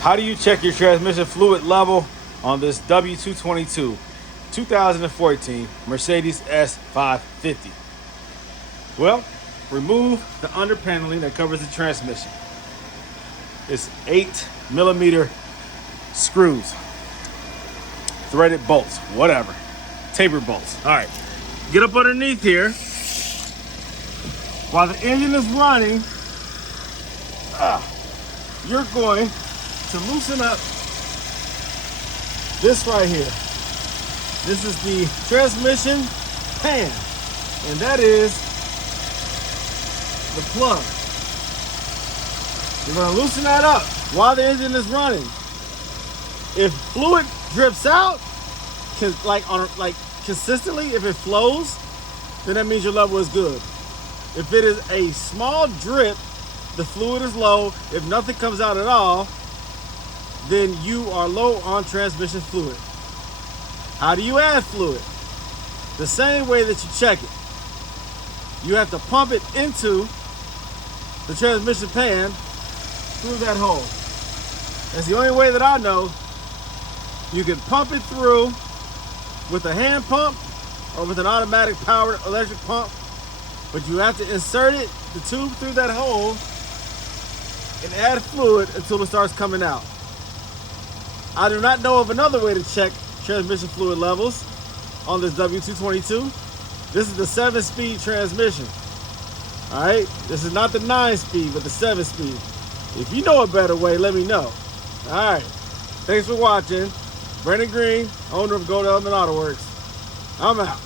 How do you check your transmission fluid level on this W222 2014 Mercedes S550? Well, remove the underpaneling that covers the transmission. It's 8mm screws, threaded bolts, whatever, tapered bolts. All right, get up underneath here. While the engine is running, you're going to loosen up this right here. This is the transmission pan, and that is the plug. You're gonna loosen that up while the engine is running. If fluid drips out, consistently, if it flows, then that means your level is good. If it is a small drip, the fluid is low. If nothing comes out at all, then you are low on transmission fluid. How do you add fluid? The same way that you check it. You have to pump it into the transmission pan through that hole. That's the only way that I know. You can pump it through with a hand pump or with an automatic powered electric pump, but you have to insert it, the tube, through that hole and add fluid until it starts coming out. I do not know of another way to check transmission fluid levels on this W222. This is the 7-speed transmission. All right, this is not the 9-speed, but the 7-speed. If you know a better way, let me know. All right, thanks for watching. Brandon Green, owner of Gold Element Autoworks. I'm out.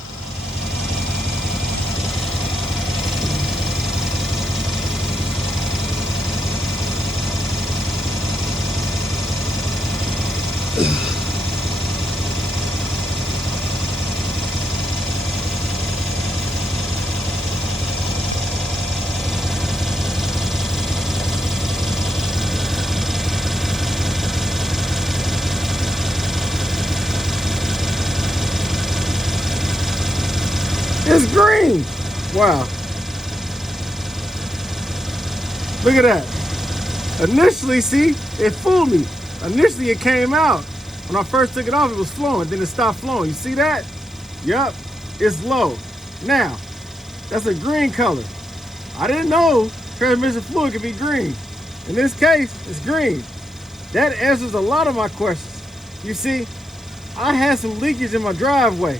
It's green. Wow. Look at that. Initially, see, it fooled me. Initially, it came out. When I first took it off, it was flowing. Then it stopped flowing. You see that? Yup. It's low. Now, that's a green color. I didn't know transmission fluid could be green. In this case, it's green. That answers a lot of my questions. You see, I had some leakage in my driveway.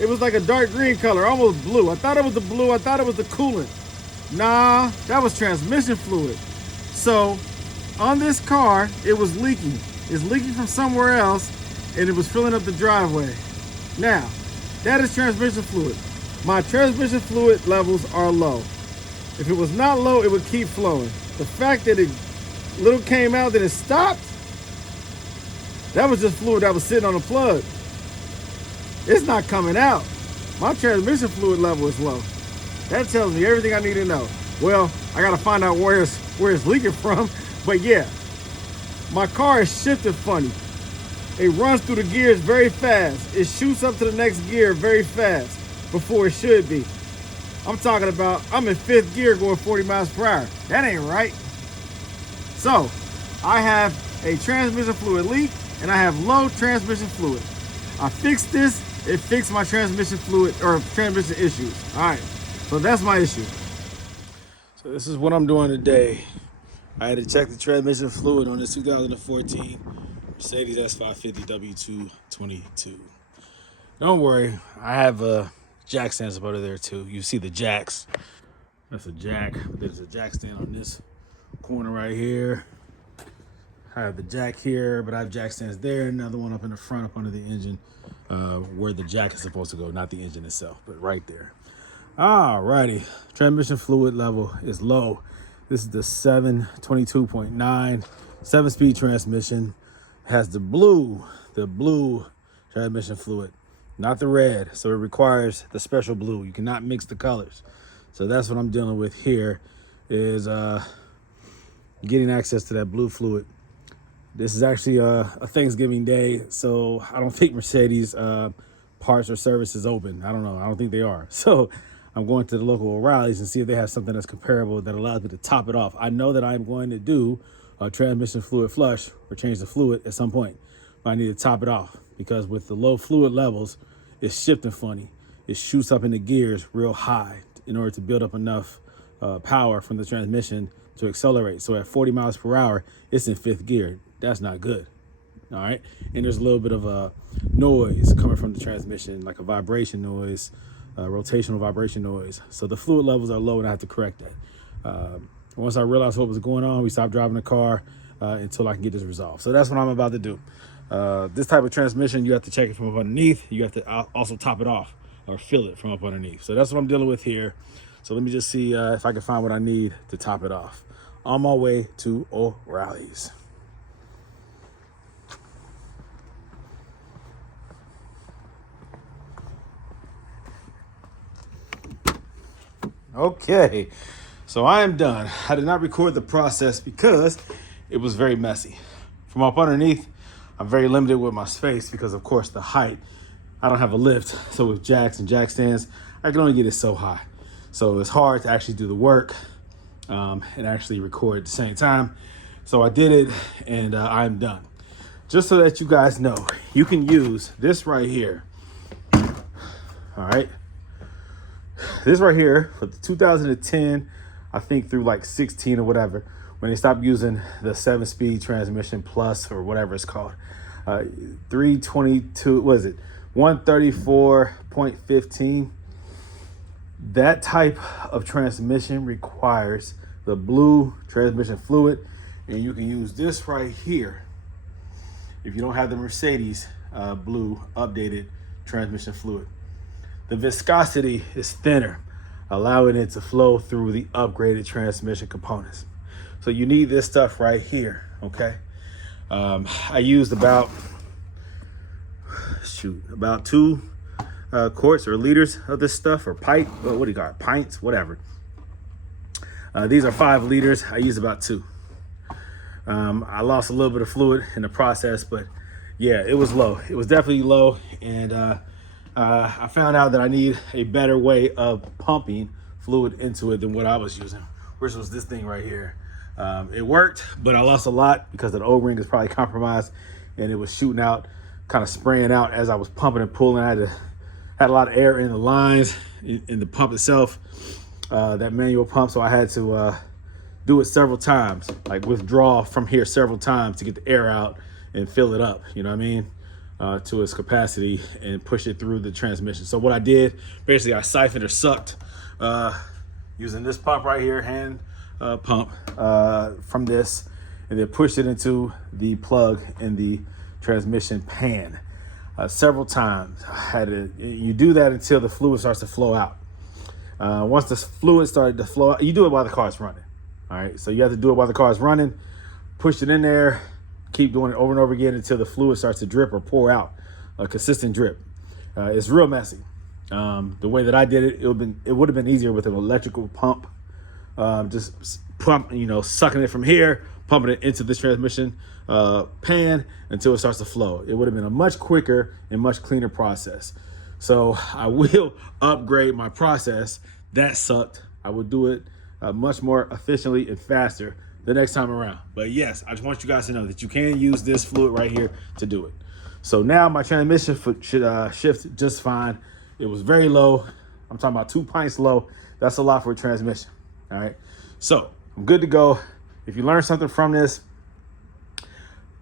It was like a dark green color, almost blue. I thought it was the blue. I thought it was the coolant. Nah, that was transmission fluid. So on this car, it was leaking. It's leaking from somewhere else, and it was filling up the driveway. Now, that is transmission fluid. My transmission fluid levels are low. If it was not low, it would keep flowing. The fact that it little came out, then it stopped, that was just fluid that was sitting on the plug. It's not coming out. My transmission fluid level is low. That tells me everything I need to know. Well, I gotta find out where it's leaking from. But yeah, my car is shifting funny. It runs through the gears very fast. It shoots up to the next gear very fast before it should be. I'm talking about, I'm in 5th gear going 40 miles per hour. That ain't right. So I have a transmission fluid leak and I have low transmission fluid. I fixed this. It fixed my transmission fluid or transmission issues. All right, so that's my issue. So this is what I'm doing today. I had to check the transmission fluid on this 2014 Mercedes S550 W222. Don't worry, I have jack stands up under there too. You see the jacks. That's a jack. There's a jack stand on this corner right here. I have the jack here, but I have jack stands there. Another one up in the front, up under the engine, where the jack is supposed to go, not the engine itself, but right there. Alrighty, transmission fluid level is low. This is the 722.9 7-speed transmission. It has the blue transmission fluid, not the red. So it requires the special blue. You cannot mix the colors. So that's what I'm dealing with here, is getting access to that blue fluid. This is actually a Thanksgiving day, so I don't think Mercedes parts or service is open. I don't know. I don't think they are. So I'm going to the local O'Reilly's and see if they have something that's comparable that allows me to top it off. I know that I'm going to do transmission fluid flush or change the fluid at some point. But I need to top it off because with the low fluid levels, it's shifting funny. It shoots up in the gears real high in order to build up enough power from the transmission to accelerate. So at 40 miles per hour, it's in 5th gear. That's not good. All right. And there's a little bit of a noise coming from the transmission, like a vibration noise, rotational vibration noise. So the fluid levels are low and I have to correct that. Once I realized what was going on, we stopped driving the car until I can get this resolved. So that's what I'm about to do. This type of transmission, you have to check it from up underneath. You have to also top it off or fill it from up underneath. So that's what I'm dealing with here. So let me just see if I can find what I need to top it off. On my way to O'Reilly's. Okay, so I am done. I did not record the process because it was very messy. From up underneath, I'm very limited with my space because, of course, the height. I don't have a lift, so with jacks and jack stands, I can only get it so high. So it's hard to actually do the work and actually record at the same time. So I did it, and I'm done. Just so that you guys know, you can use this right here. All right. This right here for the 2010, I think through like 16 or whatever, when they stopped using the 7-speed transmission plus or whatever it's called, 322, what is it? 134.15. That type of transmission requires the blue transmission fluid, and you can use this right here if you don't have the Mercedes blue updated transmission fluid. The viscosity is thinner, allowing it to flow through the upgraded transmission components. So you need this stuff right here, okay? I used about 2 quarts or liters of this stuff, or what do you got? Pints, whatever. These are 5 liters. I used about 2. I lost a little bit of fluid in the process, but yeah, it was low. It was definitely low, and I found out that I need a better way of pumping fluid into it than what I was using, which was this thing right here. It worked, but I lost a lot because the O-ring is probably compromised, and it was shooting out, kind of spraying out as I was pumping and pulling. I had a lot of air in the lines, in the pump itself, that manual pump, so I had to do it several times, like withdraw from here several times to get the air out and fill it up, you know what I mean, to its capacity and push it through the transmission. So what I did, basically I siphoned or sucked using this pump right here, hand pump from this, and then pushed it into the plug in the transmission pan several times. You do that until the fluid starts to flow out. Once the fluid started to flow out, you do it while the car is running. All right, so you have to do it while the car is running, push it in there, keep doing it over and over again until the fluid starts to drip or pour out, a consistent drip. It's real messy. The way that I did it, it would have been easier with an electrical pump. Just pump, sucking it from here, pumping it into this transmission pan until it starts to flow. It would have been a much quicker and much cleaner process. So I will upgrade my process. That sucked. I will do it much more efficiently and faster the next time around. But yes, I just want you guys to know that you can use this fluid right here to do it. So now my transmission should shift just fine. It was very low. I'm talking about 2 pints low. That's a lot for a transmission. All right. So I'm good to go. If you learn something from this,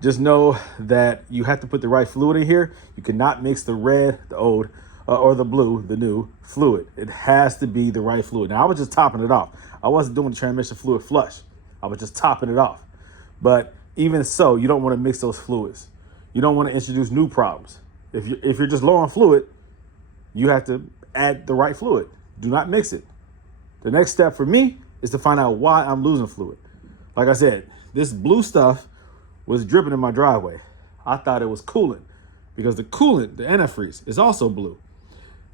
just know that you have to put the right fluid in here. You cannot mix the red, the old, or the blue, the new fluid. It has to be the right fluid. Now, I was just topping it off. I wasn't doing the transmission fluid flush. I was just topping it off. But even so, you don't want to mix those fluids. You don't want to introduce new problems. If you're just low on fluid, you have to add the right fluid. Do not mix it. The next step for me is to find out why I'm losing fluid. Like I said, this blue stuff was dripping in my driveway. I thought it was coolant because the coolant, the antifreeze, is also blue.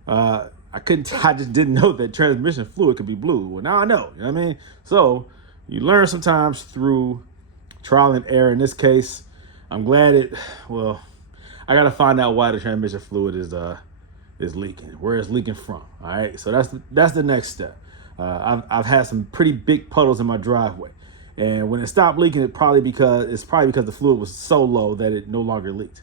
I just didn't know that transmission fluid could be blue. Well, now I know, you know what I mean? So you learn sometimes through trial and error. In this case, I'm glad I got to find out why the transmission fluid is leaking, where it's leaking from. All right, so that's the next step. I've had some pretty big puddles in my driveway, And when it stopped leaking, it's probably because the fluid was so low that it no longer leaked.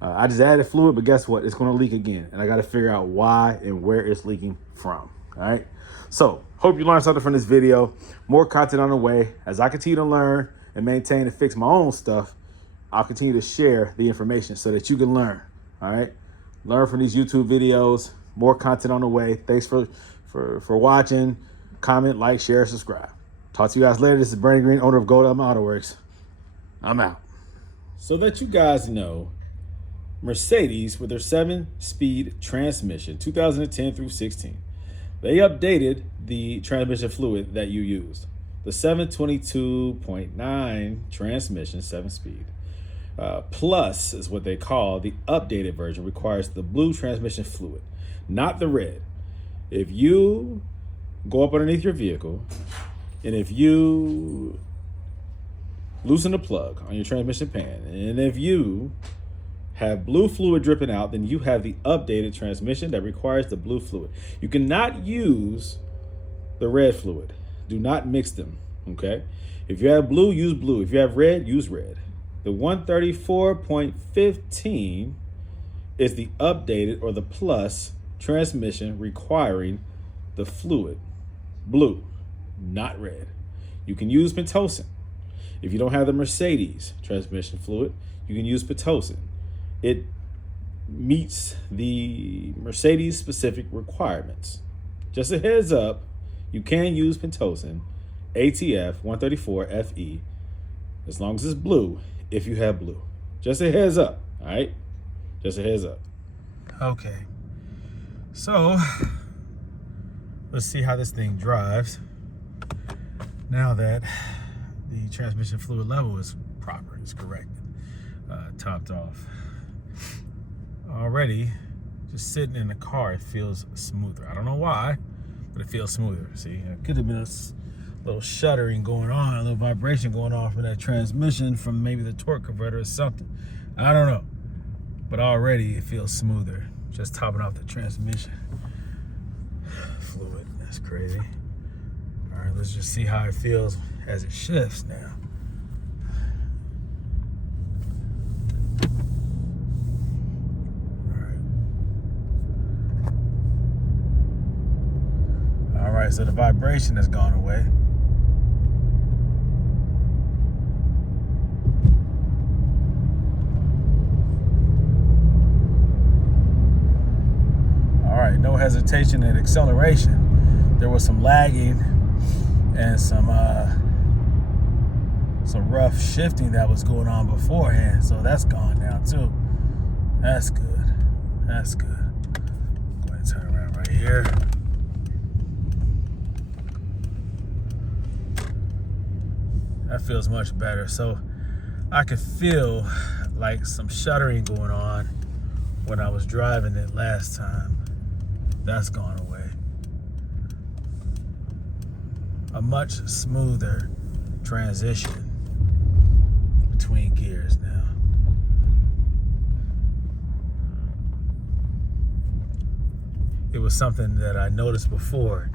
I just added fluid, but guess what? It's going to leak again. And I got to figure out why and where it's leaking from. All right. So hope you learned something from this video. More content on the way. As I continue to learn and maintain and fix my own stuff, I'll continue to share the information so that you can learn. All right. Learn from these YouTube videos. More content on the way. Thanks for watching. Comment, like, share, subscribe. Talk to you guys later. This is Brandon Green, owner of Gold Element Autoworks. I'm out. So that you guys know, Mercedes, with their 7-speed transmission, 2010 through 16, they updated the transmission fluid that you used. The 722.9 transmission, 7-speed. Plus is what they call the updated version, requires the blue transmission fluid, not the red. If you go up underneath your vehicle, and if you loosen the plug on your transmission pan, and if you have blue fluid dripping out, then you have the updated transmission that requires the blue fluid. You cannot use the red fluid. Do not mix them, okay? If you have blue, use blue. If you have red, use red. The 134.15 is the updated or the plus transmission requiring the fluid blue, not red. You can use Pitocin. If you don't have the Mercedes transmission fluid, you can use Pitocin. It meets the Mercedes specific requirements. Just a heads up, you can use Pitocin ATF 134FE as long as it's blue, if you have blue. Just a heads up, all right? Just a heads up. Okay, so let's see how this thing drives now that the transmission fluid level is proper, it's corrected, topped off. Already, just sitting in the car, it feels smoother. I don't know why, but it feels smoother. See, it could have been a little shuddering going on, a little vibration going on from that transmission from maybe the torque converter or something. I don't know, but already it feels smoother. Just topping off the transmission fluid. That's crazy. All right, let's just see how it feels as it shifts now. All right, so the vibration has gone away. All right, no hesitation and acceleration. There was some lagging and some rough shifting that was going on beforehand, so that's gone now too. That's good. That's good. Go ahead and turn around right here. That feels much better. So I could feel like some shuddering going on when I was driving it last time. That's gone away. A much smoother transition between gears now. It was something that I noticed before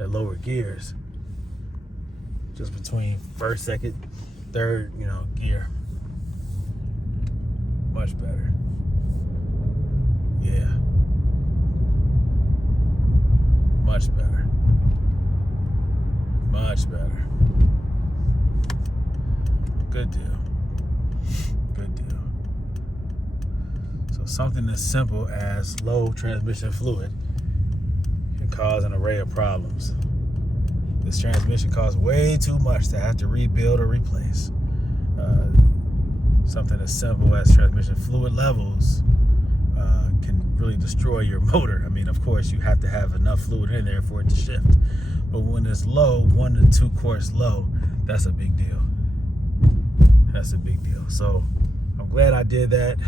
at lower gears, just between first, second, third, gear. Much better. Yeah. Much better. Much better. Good deal. Good deal. So something as simple as low transmission fluid can cause an array of problems. This transmission costs way too much to have to rebuild or replace. Something as simple as transmission fluid levels can really destroy your motor. I mean, of course, you have to have enough fluid in there for it to shift. But when it's low, 1 to 2 quarts low, that's a big deal. That's a big deal. So I'm glad I did that.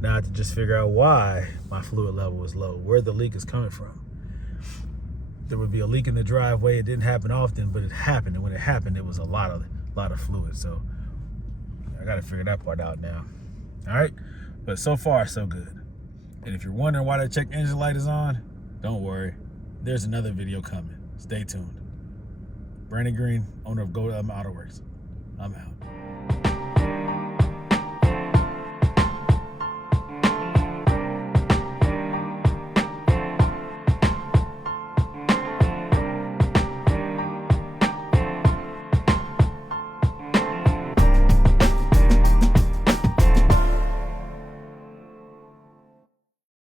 Now I have to just figure out why my fluid level is low, where the leak is coming from. There would be a leak in the driveway. It didn't happen often, but it happened. And when it happened, it was a lot of fluid. So I got to figure that part out now. All right. But so far, so good. And if you're wondering why that check engine light is on, don't worry. There's another video coming. Stay tuned. Brandon Green, owner of Gold Element Autoworks. I'm out.